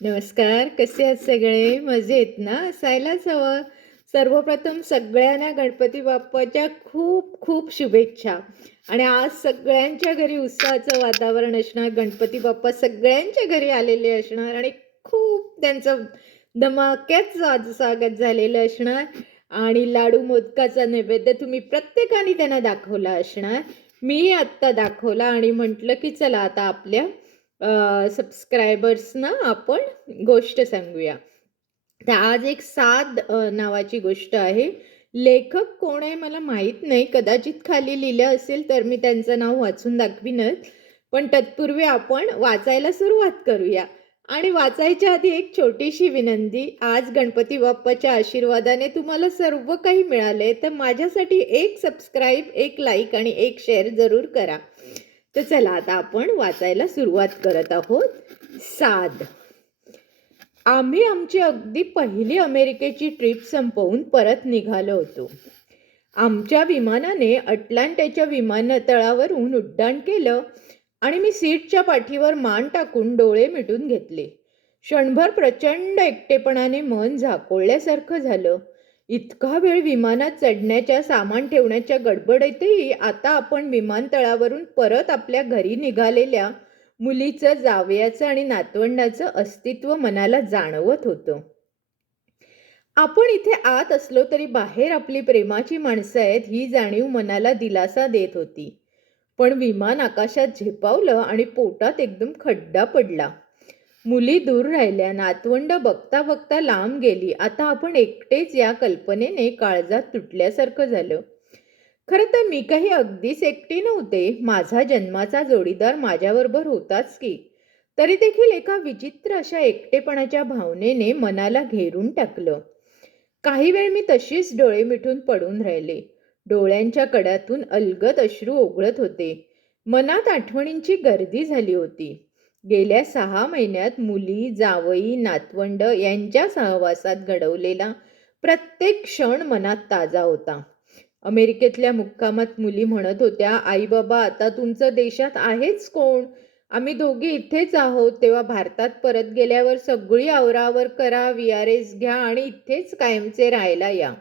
नमस्कार. कसे आहात सगळे? मजेत ना? असायलाच हवं. सर्वप्रथम सगळ्यांना गणपती बाप्पाच्या खूप खूप शुभेच्छा. आणि आज सगळ्यांच्या घरी उत्साहाचं वातावरण असणार. गणपती बाप्पा सगळ्यांच्या घरी आलेले असणार आणि खूप त्यांचं धमाक्यात आज स्वागत झालेलं असणार. आणि लाडू मोदकाचा नैवेद्य तुम्ही प्रत्येकाने त्यांना दाखवला असणार. मी आत्ता दाखवला आणि म्हटलं की चला आता आपल्या सबस्क्रायबर्सना आपण गोष्ट सांगूया. तर आज एक साद नावाची गोष्ट आहे. लेखक कोण आहे मला माहीत नाही. कदाचित खाली लिहिलं असेल तर मी त्यांचं नाव वाचून दाखवीनच. पण तत्पूर्वी आपण वाचायला सुरुवात करूया. आणि वाचायच्या आधी एक छोटीशी विनंती. आज गणपती बाप्पाच्या आशीर्वादाने तुम्हाला सर्व काही मिळाले तर माझ्यासाठी एक सबस्क्राईब, एक लाईक आणि एक शेअर जरूर करा. तर चला आता आपण वाचायला सुरुवात करत आहोत. साद. आम्ही आमची अगदी पहिली अमेरिकेची ट्रिप संपवून परत निघालो होतो. आमच्या विमानाने अटलांटाच्या विमानतळावरून उड्डाण केलं आणि मी सीटच्या पाठीवर मान टाकून डोळे मिटून घेतले. क्षणभर प्रचंड एकटेपणाने मन झाकोळल्यासारखं झालं. इतका वेळ विमानात चढण्याच्या, सामान ठेवण्याच्या गडबडीतही आता आपण विमानतळावरून परत आपल्या घरी निघालेल्या मुलीचं, जावयाचं आणि नातवंडाचं अस्तित्व मनाला जाणवत होतं. आपण इथे आत असलो तरी बाहेर आपली प्रेमाची माणसं आहेत ही जाणीव मनाला दिलासा देत होती. पण विमान आकाशात झेपावलं आणि पोटात एकदम खड्डा पडला. मुली दूर राहिल्या, नातवंड बघता बघता लांब गेली. आता आपण एकटेच या कल्पनेने काळजात तुटल्यासारखं झालं. खरं तर मी काही अगदीच एकटी नव्हते. माझा जन्माचा जोडीदार माझ्याबरोबर होताच की. तरी देखील एका विचित्र अशा एकटेपणाच्या भावनेने मनाला घेरून टाकलं. काही वेळ मी तशीच डोळे मिटून पडून राहिले. डोळ्यांच्या कड्यातून अलगद अश्रू ओघळत होते. मनात आठवणींची गर्दी झाली होती. गेल्या 6 महिन्यात मुली, जावई, नातवंड यांच्या सहवासात घडवलेला प्रत्येक क्षण मनात ताजा होता. अमेरिकेतल्या मुक्कामात मुली म्हणत होत्या, आई बाबा आता तुमचं देशात आहेच कोण? आम्ही दोघी इथेच आहोत. तेव्हा भारतात परत गेल्यावर सगळी आवरावर करा, VRS घ्या आणि इथेच कायमचे राहायला या.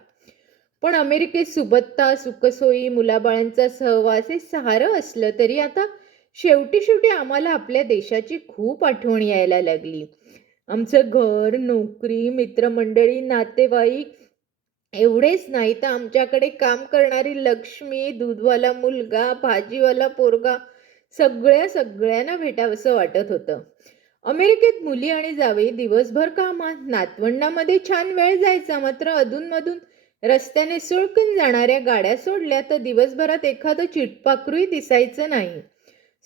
पण अमेरिकेत सुबत्ता, सुखसोयी, मुलाबाळांचा सहवास हे सारं असलं तरी आता शेवटी शेवटी आम्हाला आपल्या देशाची खूप आठवण यायला लागली. आमचं घर, नोकरी, मित्रमंडळी, नातेवाईक एवढेच नाही तर आमच्याकडे काम करणारी लक्ष्मी, दूधवाला मुलगा, भाजीवाला पोरगा सगळ्यांना भेटावंसं वाटत होतं. अमेरिकेत मुली आणि जावई दिवसभर कामात, नातवंडामध्ये छान वेळ जायचा. मात्र अधूनमधून रस्त्याने सुळकून जाणाऱ्या गाड्या सोडल्या तर दिवसभरात एखादं चिटपाखरूही दिसायचं नाही.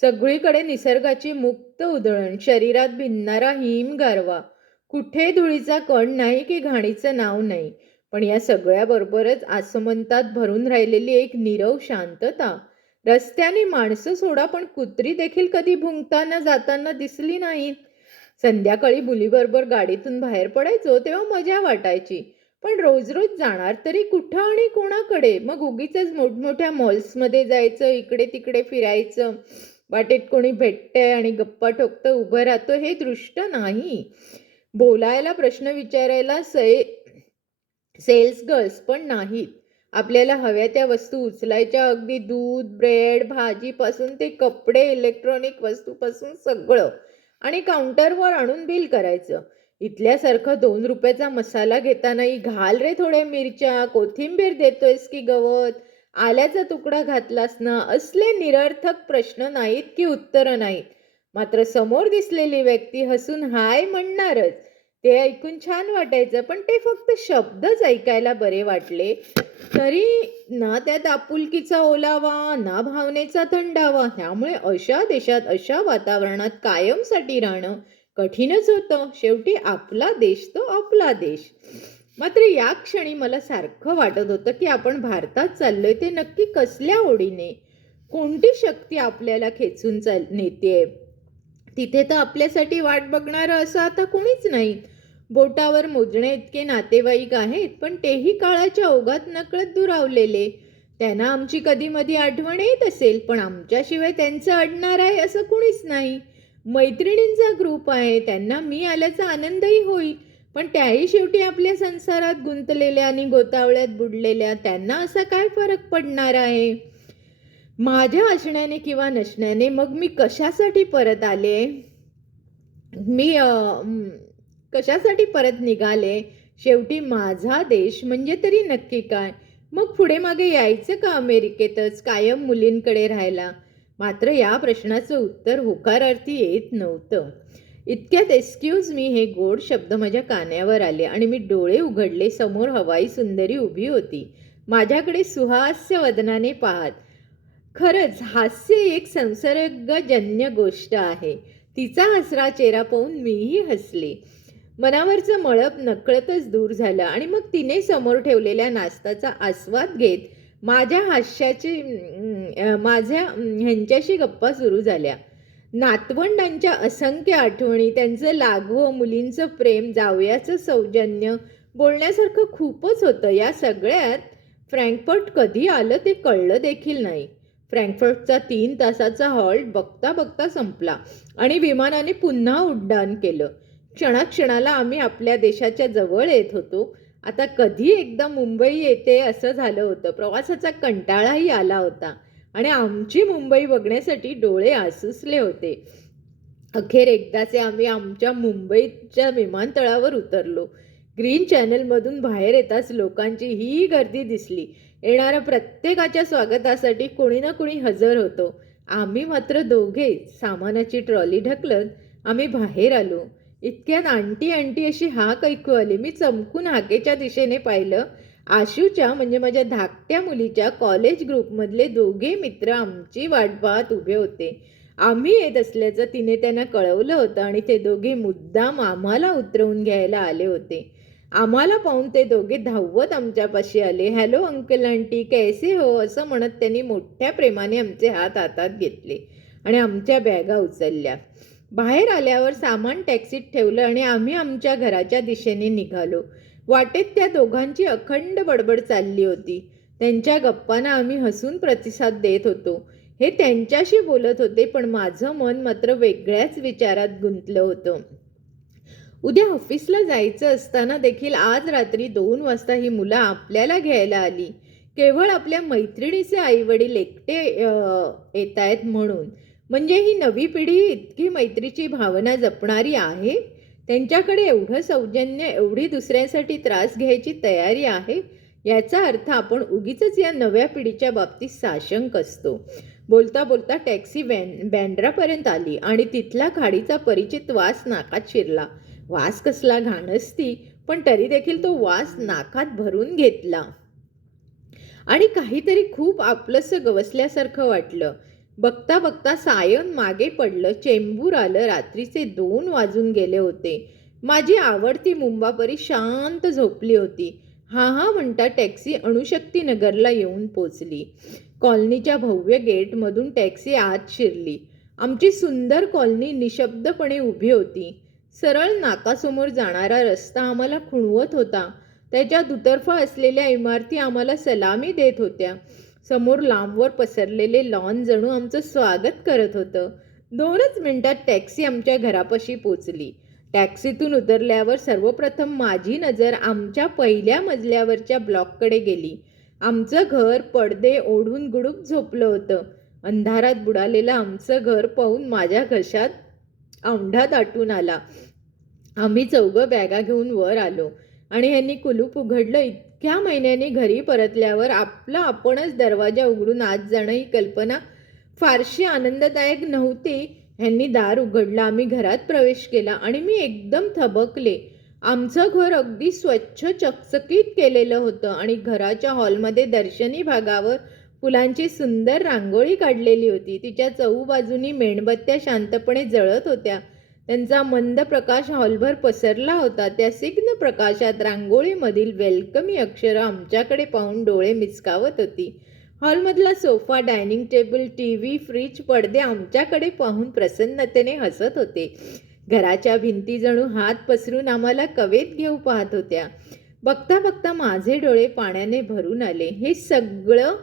सगळीकडे निसर्गाची मुक्त उधळण, शरीरात भिनणारा हिमगारवा, कुठे धुळीचा कण नाही की घाणीचं नाव नाही. पण या सगळ्याबरोबरच आसमंतात भरून राहिलेली एक नीरव शांतता. रस्त्याने माणसं सोडा पण कुत्री देखील कधी भुंकताना जाताना दिसली नाहीत. संध्याकाळी मुलीबरोबर गाडीतून बाहेर पडायचो तेव्हा मजा वाटायची. पण रोज रोज जाणार तरी कुठं आणि कोणाकडे? मग उगीचच मोठमोठ्या मॉल्समध्ये जायचं, इकडे तिकडे फिरायचं. वाटेत कोणी भेटतंय आणि गप्पा ठोकतं उभं राहतं हे दृष्ट नाही. बोलायला, प्रश्न विचारायला सेल्स गर्ल्स पण नाहीत. आपल्याला हव्या त्या वस्तू उचलायच्या, अगदी दूध, ब्रेड, भाजीपासून ते कपडे, इलेक्ट्रॉनिक वस्तूपासून सगळं. आणि काउंटरवर आणून बिल करायचं. इथल्यासारखं 2 रुपयाचा मसाला घेतानाही घाल रे थोड्या मिरच्या, कोथिंबीर देतोयस की गवत, आल्याचा तुकडा घातलास ना, असले निरर्थक प्रश्न नाहीत की उत्तरं नाहीत. मात्र समोर दिसलेली व्यक्ती हसून हाय म्हणणारच. ते ऐकून छान वाटायचं. पण ते फक्त शब्दच ऐकायला बरे वाटले तरी ना त्यात आपुलकीचा ओलावा, ना भावनेचा थंडावा. त्यामुळे अशा देशात, अशा वातावरणात कायमसाठी राहणं कठीणच होतं. शेवटी आपला देश तो आपला देश. मात्र या क्षणी मला सारखं वाटत होतं की आपण भारतात चाललोय ते नक्की कसल्या ओढीने? कोणती शक्ती आपल्याला खेचून नेतेय? तिथे तर आपल्यासाठी वाट बघणारं असं आता कोणीच नाही. बोटावर मोजणे इतके नातेवाईक आहेत पण तेही काळाच्या ओघात नकळत दुरावलेले. त्यांना आमची कधी मधी आठवण येत असेल पण आमच्याशिवाय त्यांचं अडणार आहे असं कुणीच नाही. मैत्रिणींचा ग्रुप आहे, त्यांना मी आल्याचा आनंदही होईल. पण त्याही शेवटी आपल्या संसारात गुंतलेल्या आणि गोतावळ्यात बुडलेल्या, त्यांना असा काय फरक पडणार आहे? माझ्या असण्याने किंवा नसण्याने मग मी कशासाठी परत आले? मी कशासाठी परत निघाले? शेवटी माझा देश म्हणजे तरी नक्की काय? मग पुढे मागे यायचं का अमेरिकेतच कायम मुलींकडे राहायला? मात्र या प्रश्नाचं उत्तर होकारार्थी येत नव्हतं. इतक्यात एक्सक्यूज मी हे गोड शब्द माझ्या कानावर आले आणि मी डोळे उघडले. समोर हवाई सुंदरी उभी होती, माझ्याकडे सुहास्य वदनाने पाहत. खरंच हास्य एक संसर्गजन्य गोष्ट आहे. तिचा हसरा चेहरा पाहून मीही हसले. मनावरचं मळप नकळतच दूर झालं आणि मग तिने समोर ठेवलेल्या नाश्त्याचा आस्वाद घेत माझ्या ह्यांच्याशी गप्पा सुरू झाल्या. नातवंडांच्या असंख्य आठवणी, त्यांचं लाघव, मुलींचं प्रेम, जावयाचं सौजन्य, बोलण्यासारखं खूपच होतं. या सगळ्यात फ्रँकफर्ट कधी आलं ते कळलं देखील नाही. फ्रँकफर्टचा 3 तासाचा हॉल्ट बघता बघता संपला आणि विमानाने पुन्हा उड्डाण केलं. क्षणाक्षणाला आम्ही आपल्या देशाच्या जवळ येत होतो. आता कधी एकदा मुंबई येते असं झालं होतं. प्रवासाचा कंटाळाही आला होता आणि आमची मुंबई बघण्यासाठी डोळे आसुसले होते. अखेर एकदाचे आम्ही आमच्या मुंबईच्या विमानतळावर उतरलो. ग्रीन चॅनलमधून बाहेर येताच लोकांची ही गर्दी दिसली. येणाऱ्या प्रत्येकाच्या स्वागतासाठी कोणी ना कोणी हजर होतो. आम्ही मात्र दोघे सामानाची ट्रॉली ढकलत आम्ही बाहेर आलो. इतक्यात आंटी आंटी अशी हाक ऐकू आली. मी चमकून हाकेच्या दिशेने पाहिलं. आशूच्या म्हणजे माझ्या धाकट्या मुलीच्या कॉलेज ग्रुपमधले दोघे मित्र आमची वाट पाहत उभे होते. आम्ही येत असल्याचं तिने त्यांना कळवलं होतं आणि ते दोघे मुद्दाम आम्हाला उतरवून घ्यायला आले होते. आम्हाला पाहून ते दोघे धावत आमच्यापाशी आले. हॅलो अंकल आंटी, कैसे हो, असं म्हणत त्यांनी मोठ्या प्रेमाने आमचे हात हातात घेतले आणि आमच्या बॅगा उचलल्या. बाहेर आल्यावर सामान टॅक्सीत ठेवलं आणि आम्ही आमच्या घराच्या दिशेने निघालो. वाटेत त्या दोघांची अखंड बडबड चालली होती. त्यांच्या गप्पांना आम्ही हसून प्रतिसाद देत होतो. हे त्यांच्याशी बोलत होते, पण माझं मन मात्र वेगळ्याच विचारात गुंतलं होतं. उद्या ऑफिसला जायचं असताना देखील आज रात्री 2 वाजता ही मुलं आपल्याला घ्यायला आली. केवळ आपल्या मैत्रिणीचे आईवडील एकटे येत आहेत म्हणून. म्हणजे ही नवी पिढी इतकी मैत्रीची भावना जपणारी आहे? त्यांच्याकडे एवढं सौजन्य, एवढी दुसऱ्यांसाठी त्रास घ्यायची तयारी आहे? याचा अर्थ आपण उगीचच या नव्या पिढीच्या बाबतीत साशंक असतो. बोलता बोलता टॅक्सी बँड्रापर्यंत आली आणि तिथला खाडीचा परिचित वास नाकात शिरला. वास कसला घाणसती, पण तरी देखील तो वास नाकात भरून घेतला आणि काहीतरी खूप आपलंसं गवसल्यासारखं वाटलं. बघता बघता सायन मागे पडलं. चेंबूर आलं. रात्रीचे 2 वाजून गेले होते. माझी आवडती मुंबापरी शांत झोपली होती. हा हा म्हणता टॅक्सी अणुशक्ती नगरला येऊन पोचली. कॉलनीच्या भव्य गेटमधून टॅक्सी आत शिरली. आमची सुंदर कॉलनी निशब्दपणे उभी होती. सरळ नाकासमोर जाणारा रस्ता आम्हाला खुणवत होता. त्याच्या दुतर्फा असलेल्या इमारती आम्हाला सलामी देत होत्या. समोर लांबवर पसरलेले लॉन जणू आमचं स्वागत करत होतं. 2च मिनिटात टॅक्सी आमच्या घरापाशी पोचली. टॅक्सीतून उतरल्यावर सर्वप्रथम माझी नजर आमच्या पहिल्या मजल्यावरच्या ब्लॉककडे गेली. आमचं घर पडदे ओढून गुडूप झोपलं होतं. अंधारात बुडालेलं आमचं घर पाहून माझ्या घशात औंढा दाटून आला. आम्ही 4 बॅगा घेऊन वर आलो आणि ह्यांनी कुलूप उघडलं. इतक्या महिन्यांनी घरी परतल्यावर आपला आपणच दरवाजा उघडून आत जाणं ही कल्पना फारशी आनंददायक नव्हती. ह्यांनी दार उघडलं. आम्ही घरात प्रवेश केला आणि मी एकदम थबकले. आमचं घर अगदी स्वच्छ चकचकीत केलेलं होतं आणि घराच्या हॉलमध्ये दर्शनी भागावर फुलांची सुंदर रांगोळी काढलेली होती. तिच्या चहूबाजूनी मेणबत्त्या शांतपणे जळत होत्या. त्यांचा मंद प्रकाश हॉलभर पसरला होता. त्या सिग्न प्रकाशात रांगोळीमधील वेलकमी अक्षरं आमच्याकडे पाहून डोळे मिचकावत होती. हॉलमधला sofa, dining table, TV, fridge, पडदे आमच्याकडे पाहून प्रसन्नतेने हसत होते. घराच्या भिंती जणू हात पसरून आम्हाला कवेत घेऊ पाहत होत्या. बघता बघता माझे डोळे पाण्याने भरून आले. हे सगळं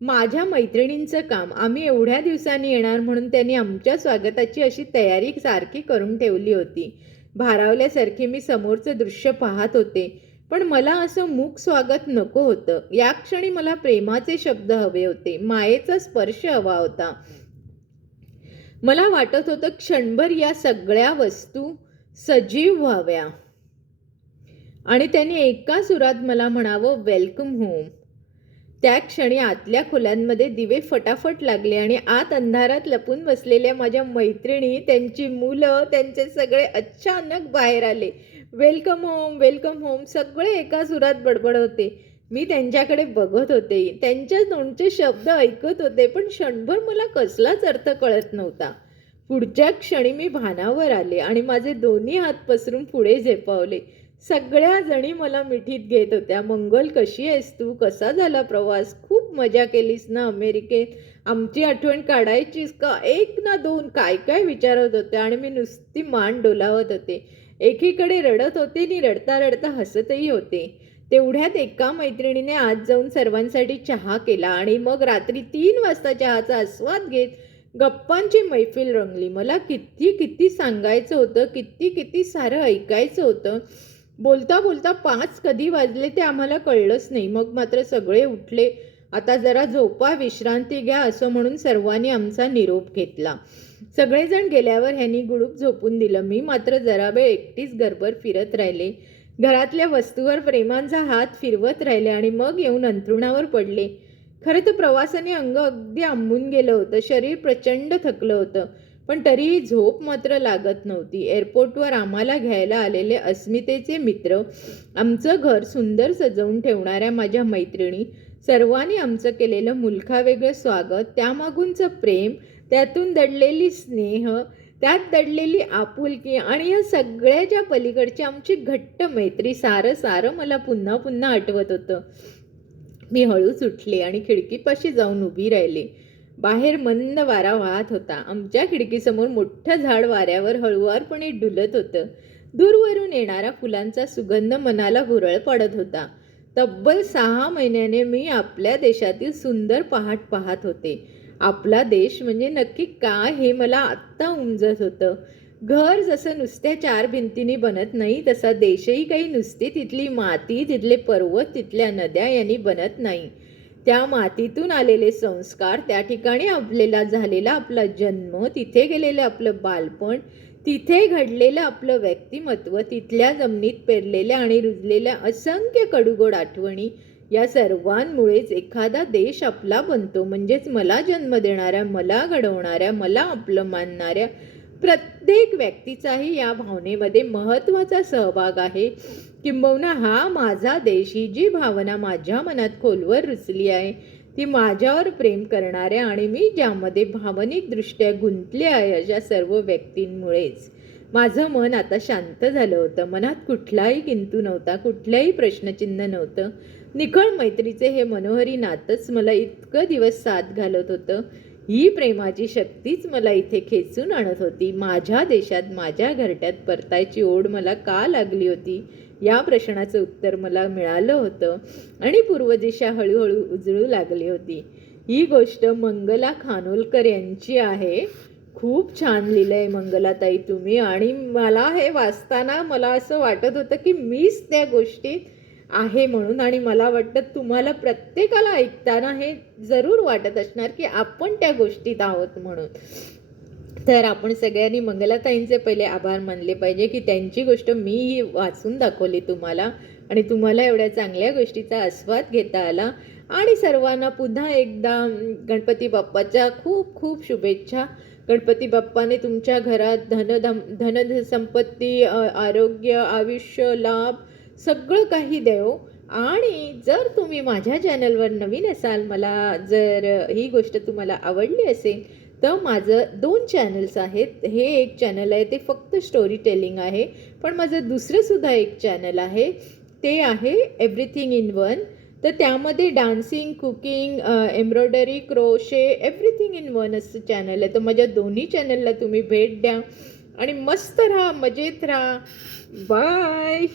माझ्या मैत्रिणींचं काम. आम्ही एवढ्या दिवसांनी येणार म्हणून त्यांनी आमच्या स्वागताची अशी तयारी सारखी करून ठेवली होती. भारावल्यासारखे मी समोरचं दृश्य पाहत होते. पण मला असं मूक स्वागत नको होतं. या क्षणी मला प्रेमाचे शब्द हवे होते. मायेचा स्पर्श हवा होता. मला वाटत होतं क्षणभर या सगळ्या वस्तू सजीव व्हाव्या आणि त्यांनी एका सुरात मला म्हणावं, वेलकम होम. त्या क्षणी आतल्या खोल्यांमध्ये दिवे फटाफट लागले आणि आत अंधारात लपून बसलेल्या माझ्या मैत्रिणी, त्यांची मुलं, त्यांचे सगळे अचानक बाहेर आले. वेलकम होम, वेलकम होम सगळे एका सुरात बडबड होते. मी त्यांच्याकडे बघत होते, त्यांच्या तोंडचे शब्द ऐकत होते, पण क्षणभर मला कसलाच अर्थ कळत नव्हता. पुढच्या क्षणी मी भानावर आले आणि माझे दोन्ही हात पसरून पुढे झेपावले. सगळ्या जणी मला मिठीत घेत होत्या. मंगल, कशी आहेस तू? कसा झाला प्रवास? खूप मजा केलीस ना अमेरिकेत? आमची आठवण काढायचीस का? एक ना दोन काय काय विचारत होत्या आणि मी नुसती मान डोलावत होते. एकीकडे रडत होते आणि रडता रडता हसतही होते. तेवढ्यात एका मैत्रिणीने आत जाऊन सर्वांसाठी चहा केला आणि मग रात्री 3 वाजता चहाचा आस्वाद घेत गप्पांची मैफिल रंगली. मला किती किती सांगायचं होतं, किती किती सारं ऐकायचं होतं. बोलता बोलता 5 कधी वाजले ते आम्हाला कळलंच नाही. मग मात्र सगळे उठले. आता जरा झोपा, विश्रांती घ्या असं म्हणून सर्वांनी आमचा निरोप घेतला. सगळेजण गेल्यावर ह्यांनी गुडूप झोपून दिलं. मी मात्र जरा वेळ एकटीच घरभर फिरत राहिले. घरातल्या वस्तूवर प्रेमांचा हात फिरवत राहिले आणि मग येऊन अंथरुणावर पडले. खरं तर प्रवासाने अंग अगदी आंबून गेलं होतं. शरीर प्रचंड थकलं होतं. पण तरीही झोप मात्र लागत नव्हती. एअरपोर्टवर आम्हाला घ्यायला आलेले अस्मितेचे मित्र, आमचं घर सुंदर सजवून ठेवणाऱ्या माझ्या मैत्रिणी, सर्वांनी आमचं केलेलं मुलखावेगळं स्वागत, त्यामागूनचं प्रेम, त्यातून दडलेली स्नेह, त्यात दडलेली आपुलकी आणि या सगळ्याच्या पलीकडची आमची घट्ट मैत्री सारं सारं मला पुन्हा पुन्हा आठवत होतं. मी हळूच उठले आणि खिडकीपाशी जाऊन उभी राहिले. बाहेर मंद वारा वाहत होता. आमच्या खिडकीसमोर मोठं झाड वाऱ्यावर हळुवारपणे डुलत होतं. दूरवरून येणारा फुलांचा सुगंध मनाला भुरळ पाडत होता. तब्बल 6 महिन्याने मी आपल्या देशातील सुंदर पहाट पाहत होते. आपला देश म्हणजे नक्की काय हे मला आत्ता उमजत होतं. घर जसं नुसत्या 4 भिंतींनी बनत नाही, तसा देशही काही नुसती तिथली माती, तिथले पर्वत, तिथल्या नद्या यांनी बनत नाही. त्या मातीतून आलेले संस्कार, त्या ठिकाणी आपल्याला झालेला आपला जन्म, तिथे गेलेलं आपलं बालपण, तिथे घडलेलं आपलं व्यक्तिमत्व, तिथल्या जमिनीत पेरलेल्या आणि रुजलेल्या असंख्य कडूगोड आठवणी, या सर्वांमुळेच एखादा देश आपला बनतो. म्हणजेच मला जन्म देणाऱ्या, मला घडवणाऱ्या, मला आपलं मानणाऱ्या प्रत्येक व्यक्तीचाही या भावनेमध्ये महत्त्वाचा सहभाग आहे. किंबहुना हा माझा देश, ही जी भावना माझ्या मनात खोलवर रुजली आहे, ती माझ्यावर प्रेम करणाऱ्या आणि मी ज्यामध्ये भावनिकदृष्ट्या गुंतले आहे अशा सर्व व्यक्तींमुळेच. माझं मन आता शांत झालं होतं. मनात कुठलाही किंतु नव्हता, कुठलंही प्रश्नचिन्ह नव्हतं. निखळ मैत्रीचे हे मनोहरी नातंच मला इतकं दिवस साथ घालत होतं. ही प्रेमाची शक्तीच मला इथे खेचून आणत होती. माझ्या देशात, माझ्या घरट्यात परतायची ओढ मला का लागली होती, या प्रश्नाचं उत्तर मला मिळालं होतं आणि पूर्वदिशा हळूहळू उजळू लागली होती. ही गोष्ट मंगला खानोलकर यांची आहे. खूप छान लिहिलं आहे मंगलाताई तुम्ही. आणि मला हे वाचताना मला असं वाटत होतं की मीच त्या गोष्टीत आहे म्हणून. आणि मला वाटतं तुम्हाला प्रत्येकाला ऐकताना हे जरूर वाटत असणार की आपण त्या गोष्टीत आहोत म्हणून. तर आपण सगळ्यांनी मंगलाताईंचे पहिले आभार मानले पाहिजे की त्यांची गोष्ट मी वाचून दाखवली तुम्हाला आणि तुम्हाला एवढ्या चांगल्या गोष्टीचा आस्वाद घेता आला. आणि सर्वांना पुन्हा एकदा गणपती बाप्पाच्या खूप खूप शुभेच्छा. गणपती बाप्पाने तुमच्या घरात धनसंपत्ती, आरोग्य, आयुष्य, लाभ सगळं काही देव. आणि जर तुम्ही माझ्या चॅनलवर नवीन असाल, मला जर ही गोष्ट तुम्हाला आवडली असेल तर माझं 2 चॅनल्स आहेत. हे एक चॅनल आहे ते फक्त स्टोरी टेलिंग आहे. पण माझं दुसरंसुद्धा एक चॅनल आहे, ते आहे एव्हरीथिंग इन वन. तर त्यामध्ये dancing, cooking, embroidery, crochet, everything in one असं चॅनल आहे. तर माझ्या दोन्ही चॅनलला तुम्ही भेट द्या आणि मस्त राहा, मजेत राहा. बाय.